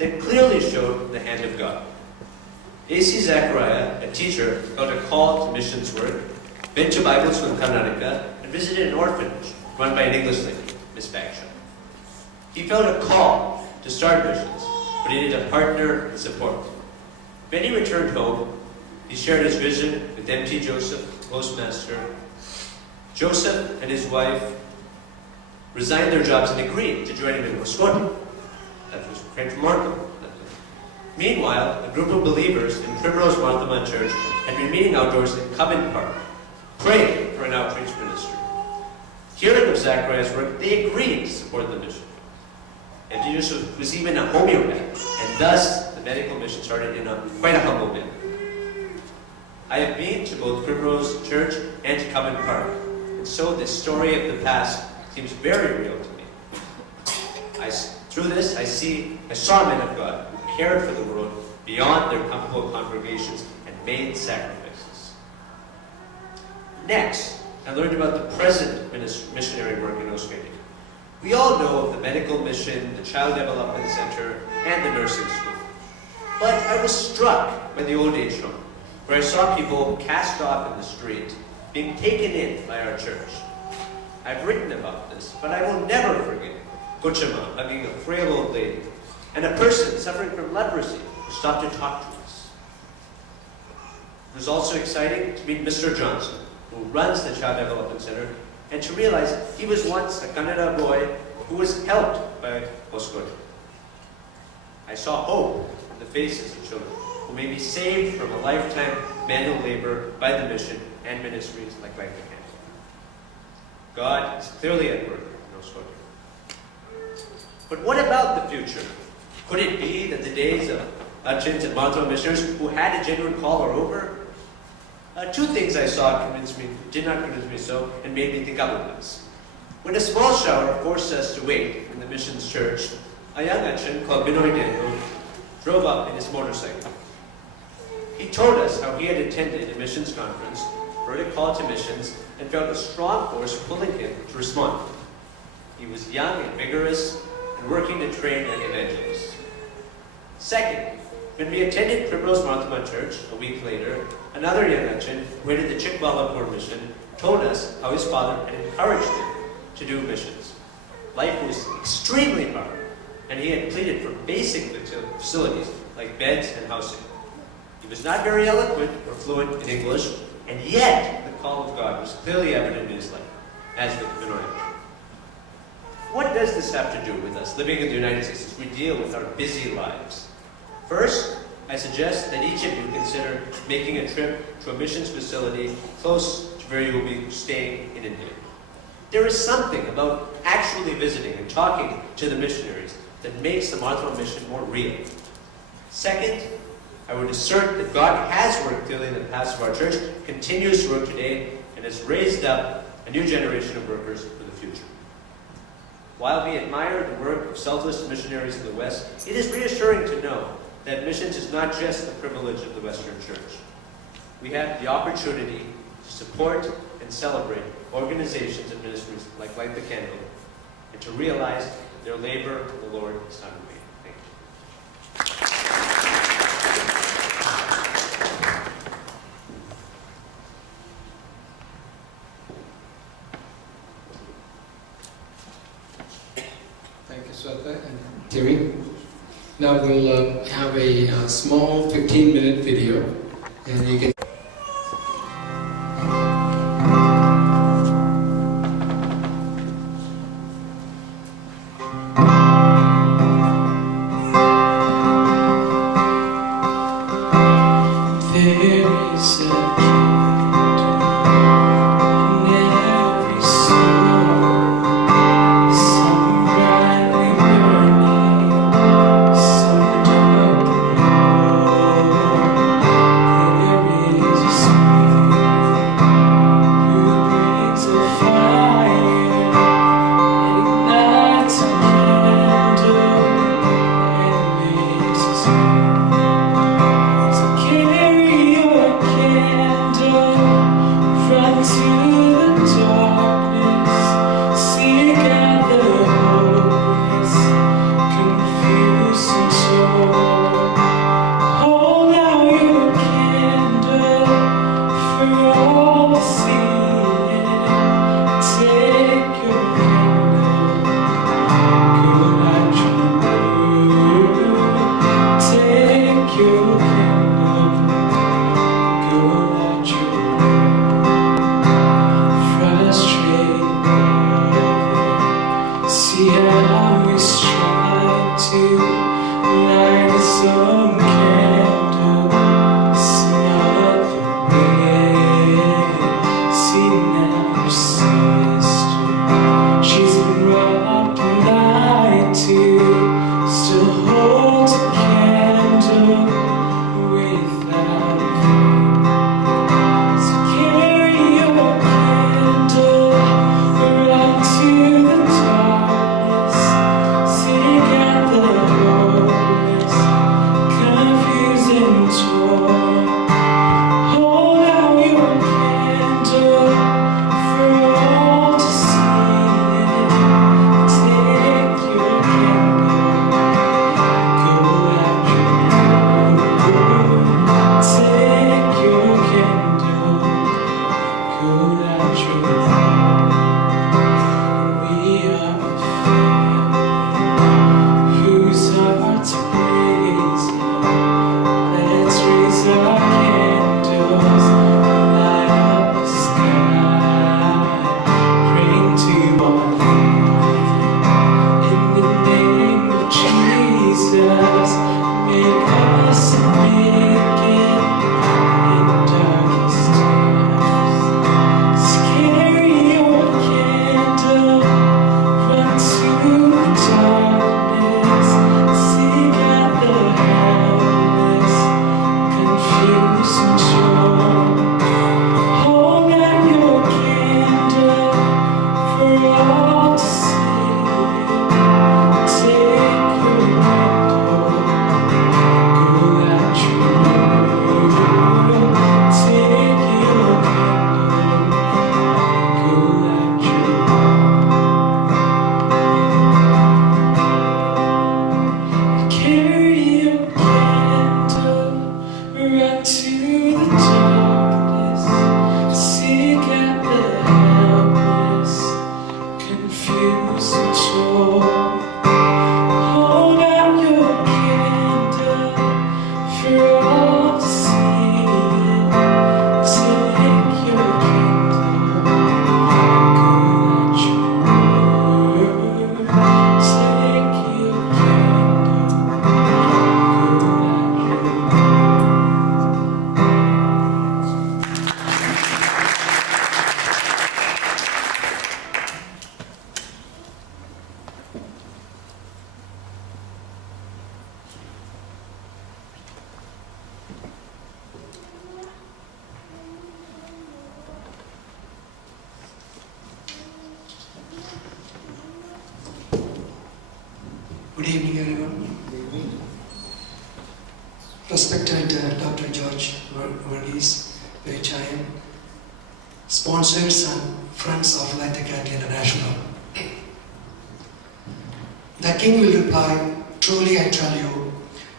that clearly showed the hand of God. A.C. Zachariah, a teacher, felt a call to missions work, been to Bible school in Karnataka, and visited an orphanage run by an English lady, Miss Bagshaw. He felt a call to start missions, but he needed a partner and support. When he returned home, he shared his vision with M.T. Joseph, postmaster. Joseph and his wife resigned their jobs and agreed to join him in Wisconsin. That was quite remarkable. Meanwhile, a group of believers in Primrose Marthaman Church had been meeting outdoors in Cubbon Park, praying for an outreach ministry. Hearing of Zachariah's work, they agreed to support the mission. And Jesus was even a homeopath, and thus the medical mission started in quite a humble manner. I have been to both Primrose Church and to Cubbon Park, and so this story of the past seems very real to me. Through this, I saw men of God who cared for the world beyond their comfortable congregations and made sacrifices. Next, I learned about the present missionary work in Australia. We all know of the medical mission, the Child Development Center, and the nursing school. But I was struck by the old age home, where I saw people cast off in the street, being taken in by our church. I've written about this, but I will never forget Kuchama hugging a frail old lady, and a person suffering from leprosy who stopped to talk to us. It was also exciting to meet Mr. Johnson, who runs the Child Development Center, and to realize he was once a Kannada boy who was helped by Hoskote. I saw hope in the faces of children who may be saved from a lifetime manual labor by the mission and ministries like Life the Camp. God is clearly at work in Hoskote. But what about the future? Could it be that the days of Achins and Mantra missionaries who had a genuine call are over? Two things I saw did not convince me so, and made me think otherwise. When a small shower forced us to wait in the missions church, a young Achin called Binoy Daniel drove up in his motorcycle. He told us how he had attended a missions conference, heard a call to missions, and felt a strong force pulling him to respond. He was young and vigorous, and working to train young evangelists. Second, when we attended Primrose Marthaman Church a week later, another young Achin who headed the Chikbalapur mission told us how his father had encouraged him to do missions. Life was extremely hard, and he had pleaded for basic facilities like beds and housing. He was not very eloquent or fluent in English, and yet the call of God was clearly evident in his life, as with Binoy. What does this have to do with us living in the United States as we deal with our busy lives? First, I suggest that each of you consider making a trip to a missions facility close to where you will be staying in India. There is something about actually visiting and talking to the missionaries that makes the Marthaman mission more real. Second, I would assert that God has worked clearly in the past of our church, continues to work today, and has raised up a new generation of workers for the future. While we admire the work of selfless missionaries in the West, it is reassuring to know that missions is not just the privilege of the Western Church. We have the opportunity to support and celebrate organizations and ministries like Light the Candle, and to realize their labor in the Lord is not in vain. Thank you. Thank you, Sweta and Timmy. Now we'll have a small 15-minute video, and you can. So all to see it. Take your candle, go light your world. Take your candle, go light your world. Frustrated world, see how we strive to light some candle, smell the way. See now your sister, she's been robbed and lied to, still holds a candle without a flame. So carry your candle right to the darkness, seek out the hopeless, confused and torn. Hold out your candle for all to see it. Take your candle, go out your world. Take your candle, go out your world. We are a family whose hearts praise Him. Let's raise our candles, light up the sky, praying to our Father in the name of Jesus. Make us a beacon in darkest times. So carry your candle, run to the darkness, seek out the helpless, confused and torn. Hold out your candle for all to see. Take your candle, go out your world. Take your candle, go out your world. Carry your candle right to the darkness, seek out the helpless, confused and torn. Hold out your candle for all to see. Take your candle, go out your world. Take your candle, go out your Good evening, everyone. Respected Dr. George Varghese, Vechayan, sponsors and friends of Light the Candle International. The king will reply, truly I tell you,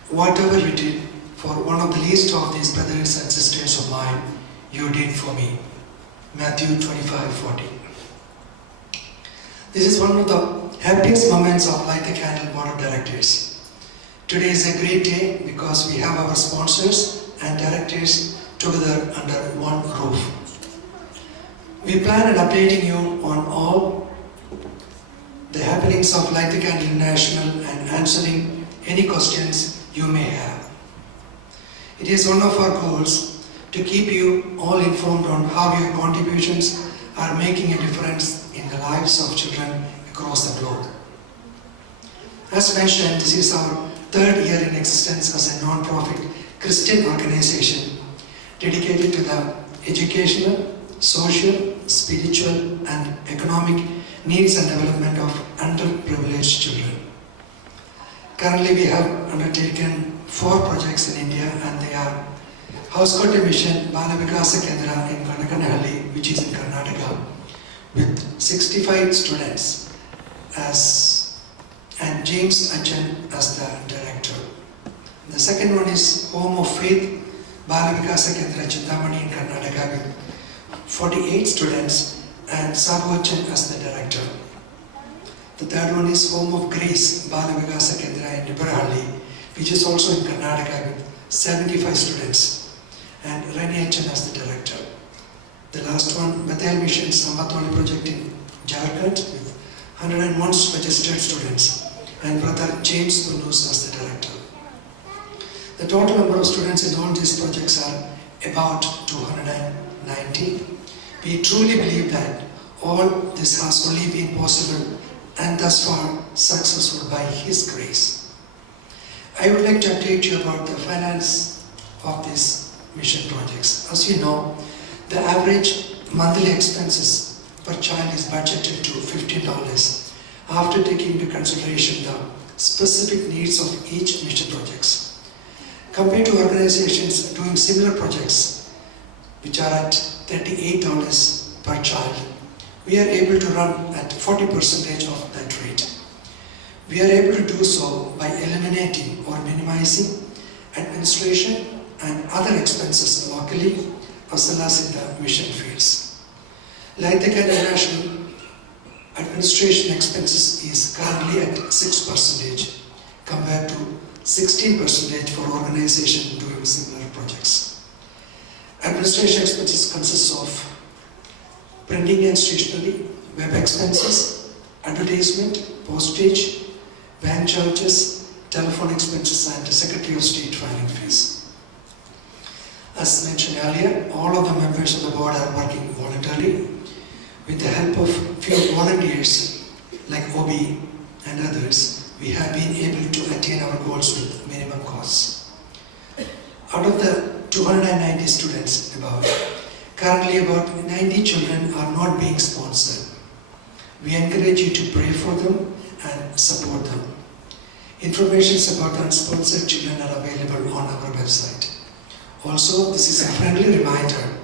whatever you did for one of the least of these brothers and sisters of mine, you did for me. Matthew 25:40. This is one of the happiest moments of Light the Candle Board of Directors. Today is a great day because we have our sponsors and directors together under one roof. We plan on updating you on all the happenings of Light the Candle International and answering any questions you may have. It is one of our goals to keep you all informed on how your contributions are making a difference in the lives of children across the globe. As mentioned, this is our third year in existence as a non-profit Christian organization dedicated to the educational, social, spiritual and economic needs and development of underprivileged children. Currently we have undertaken 4 projects in India and they are Housecote Mission Balabhikasa Kendra in Kanakanahalli, which is in Karnataka, with 65 students and James Achan as the director. The second one is Home of Faith Balabhikasa Kendra Chintamani in Karnataka with 48 students, and Sabochan as the director. The third one is Home of Grace, Balavigasa Kendra in Nibrahalli, which is also in Karnataka with 75 students, and Raniachan as the director. The last one, Bethel Mission Sambatwali project in Jharkhand with 101 registered students, and Brother James Bunus as the director. The total number of students in all these projects are about 290. We truly believe that all this has only been possible and thus far successful by His grace. I would like to update you about the finance of these mission projects. As you know, the average monthly expenses per child is budgeted to $15 after taking into consideration the specific needs of each mission projects. Compared to organizations doing similar projects, which are at $38 per child, we are able to run at 40% of that rate. We are able to do so by eliminating or minimizing administration and other expenses locally as well as in the mission fields. Like the international administration expenses is currently at 6% compared to 16% for organizations doing similar projects. Administration expenses consist of printing and stationery, web expenses, advertisement, postage, bank charges, telephone expenses, and Secretary of State filing fees. As mentioned earlier, all of the members of the board are working voluntarily. With the help of few volunteers like Obi and others, we have been able to attain our goals with minimum costs. Out of the 290 students currently about 90 children are not being sponsored. We encourage you to pray for them and support them. Information about the unsponsored children are available on our website. Also, this is a friendly reminder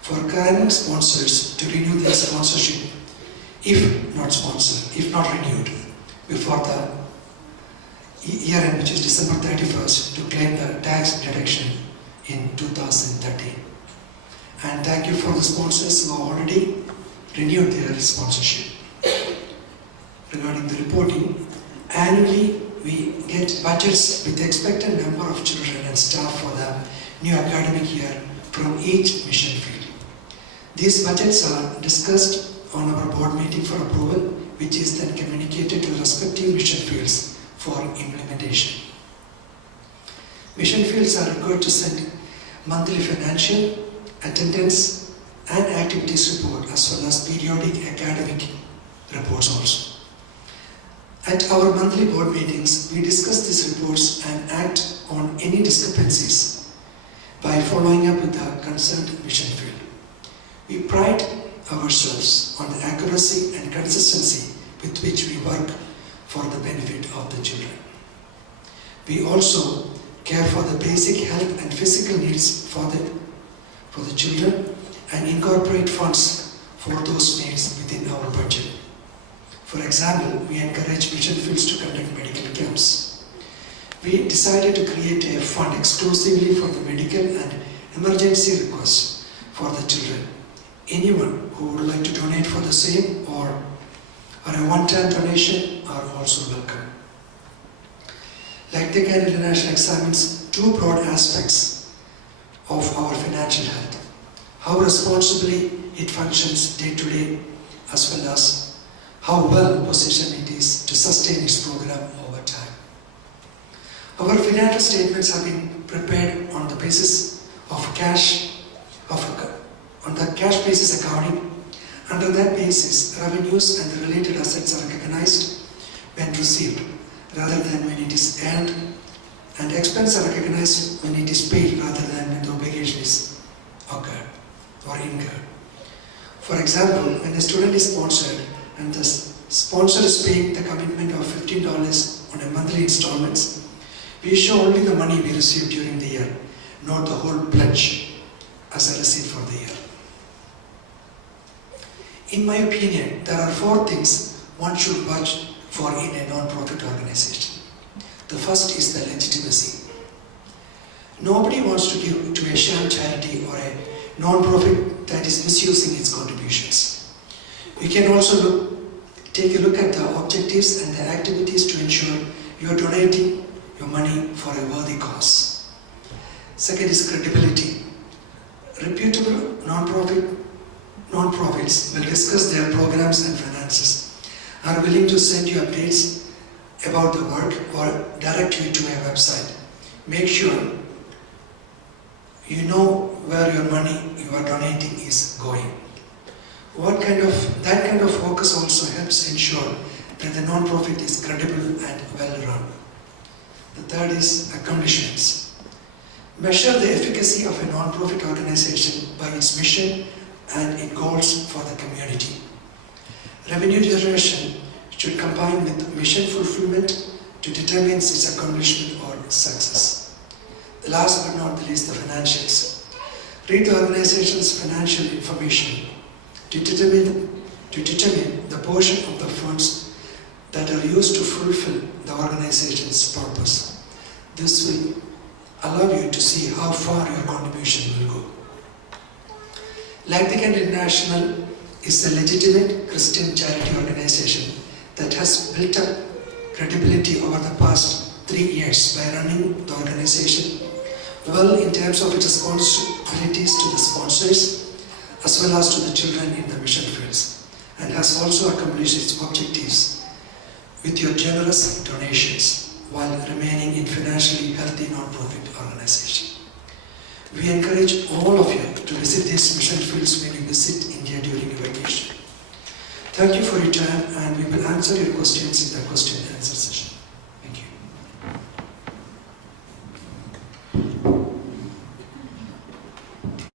for current sponsors to renew their sponsorship if not renewed, before the year end, which is December 31st, to claim the tax deduction in 2013. And thank you for the sponsors who have already renewed their sponsorship. Regarding the reporting, annually we get budgets with the expected number of children and staff for the new academic year from each mission field. These budgets are discussed on our board meeting for approval, which is then communicated to the respective mission fields for implementation. Mission fields are required to send monthly financial, attendance and activities report as well as periodic academic reports also. At our monthly board meetings, we discuss these reports and act on any discrepancies by following up with the concerned mission field. We pride ourselves on the accuracy and consistency with which we work for the benefit of the children. We also care for the basic health and physical needs for the children and incorporate funds for those needs within our budget. For example, we encourage mission fields to conduct medical camps. We decided to create a fund exclusively for the medical and emergency requests for the children. Anyone who would like to donate for the same or a one-time donation are also welcome. Like the International examines two broad aspects of our financial health: how responsibly it functions day to day, as well as how well positioned it is to sustain its program over time. Our financial statements have been prepared on the basis of the cash basis accounting. Under that basis, revenues and the related assets are recognized when received rather than when it is earned, and expenses are recognized when it is paid rather than when the obligation is occurred or incurred. For example, when a student is sponsored and the sponsor is paying the commitment of $15 on a monthly installments, we show only the money we received during the year, not the whole pledge as a receipt for the year. In my opinion, there are four things one should watch for in a non-profit organization. The first is the legitimacy. Nobody wants to give to a sham charity or a non-profit that is misusing its contributions. We can also take a look at the objectives and the activities to ensure you are donating your money for a worthy cause. Second is credibility. Reputable non-profits will discuss their programs and finances, are willing to send you updates about the work or direct you to a website. Make sure you know where your money you are donating is going. That kind of focus also helps ensure that the non-profit is credible and well run. The third is accomplishments. Measure the efficacy of a non-profit organization by its mission and its goals for the community. Revenue generation should combine with mission fulfillment to determine its accomplishment or success. The last but not the least, the financials. Read the organization's financial information to determine the portion of the funds that are used to fulfill the organization's purpose. This will allow you to see how far your contribution will go. Like the Candle International is a legitimate Christian charity organization that has built up credibility over the past 3 years by running the organization well in terms of its responsibilities to the sponsors as well as to the children in the mission fields, and has also accomplished its objectives with your generous donations while remaining in financially healthy non-profit organization. We encourage all of you to visit these mission fields when you visit India during your vacation. Thank you for your time, and we will answer your questions in the question and answer session.